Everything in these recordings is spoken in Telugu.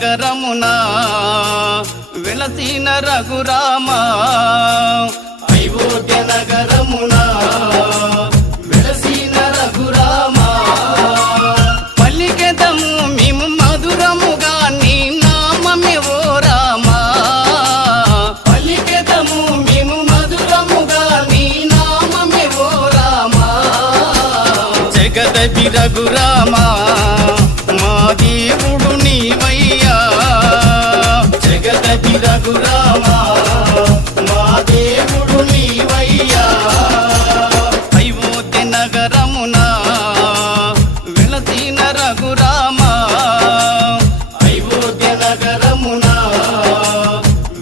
నగరమున వెలసిన రఘురామ అయోధ్య నగరమున వెలసిన రఘురామ పలికెదము మేము మధురముగా నీ నామమే ఓ రామ పలికెదము మేము మధురముగా నీ నామమే ఓ రామ జగదపి రఘురామ మా దేవుడు నీవయ్యా జగదపి రఘురామ మా దేవుడు నీవయ్యా అయోధ్య నగరమున వెలసిన రఘురామ అయోధ్య నగరమున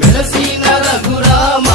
వెలసిన రఘురామ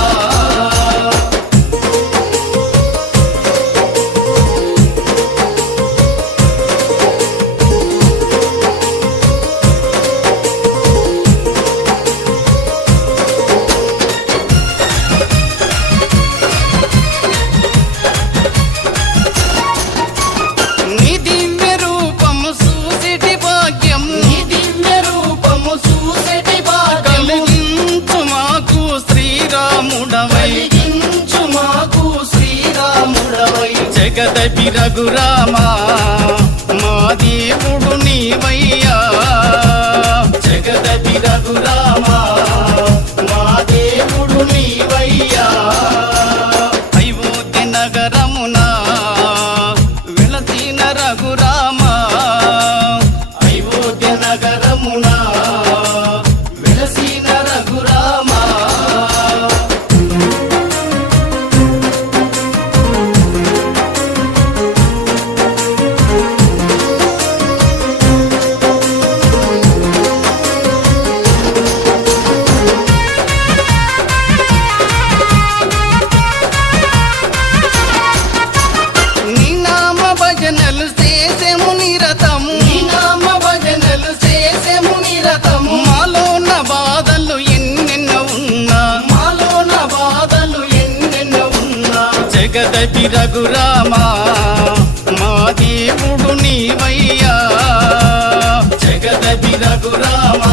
జగదపి రఘురామ మా దేవుడు నీవయ్యా జగదపి రఘురామ మా దేవుడు నీవయ్యా అయోధ్య నగరమున వెలసిన రఘురామ అయోధ్య నగరమున వెలసిన రఘురామ జగదపి రఘురామ మా దేవుడు నీవయ్యా జగదపి రఘురామ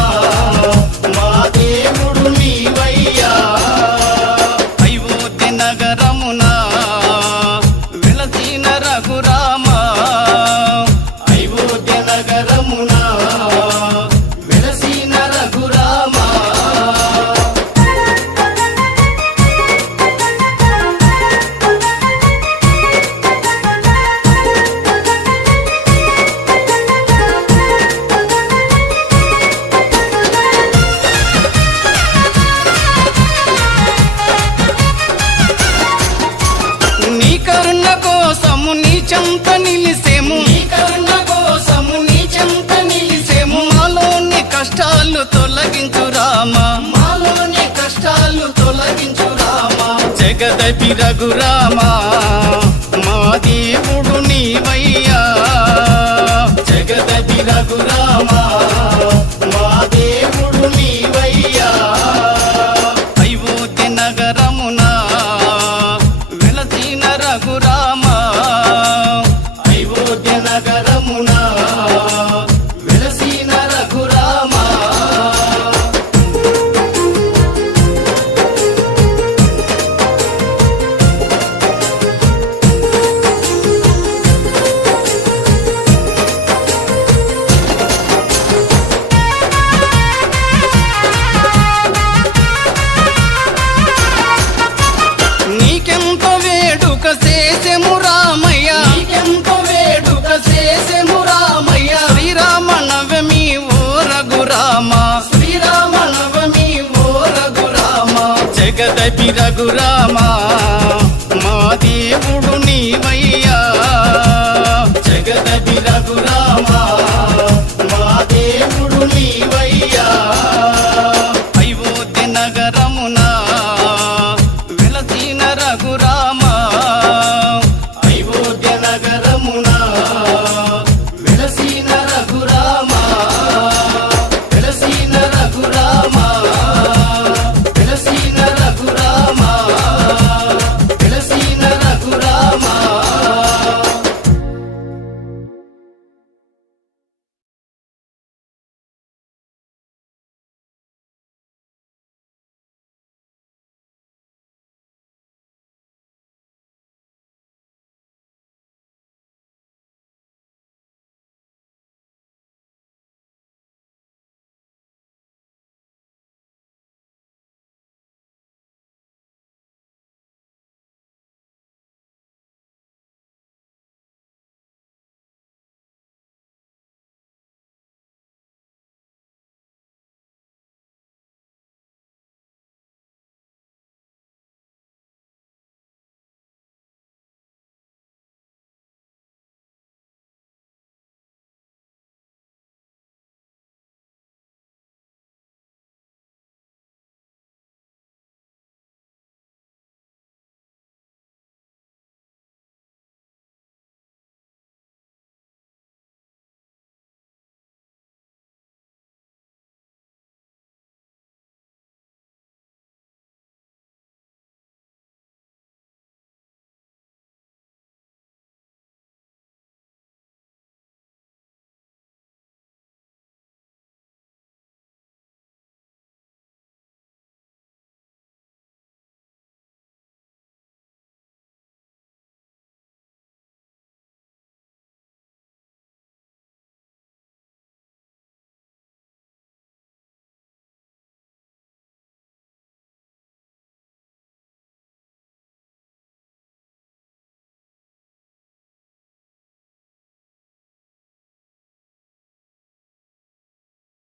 మా దేవుడు నీవయ్యా అయోధ్య నగరమున వెలసిన రఘురామ అయోధ్య నగరమున వెలసిన రఘురామ చెంత నిలిసేము నీ కరుణ కోసము నీ చెంత నిలిసేము మాలోని కష్టాలు తొలగించు రామ మాలోని కష్టాలు తొలగించు రామ జగదపి రఘురామ మా దేవుడు నీవయ్యా జగదపి రఘురామ మా దేవుడు నీవయ్యా అయోధ్య నగరమున వెలసిన రఘురామ అయోధ్య నగరమున వెలసిన రఘురామ నీకెంతో వేడుక చేసెము రామయ్య నీకెంతో వేడుక చేసెము రామయ్య శ్రీరామ నవమి ఓ రఘురామ శ్రీరామ నవమి ఓ రఘురామ జగదపి రఘురామ మా దేవుడు నీవయ్యా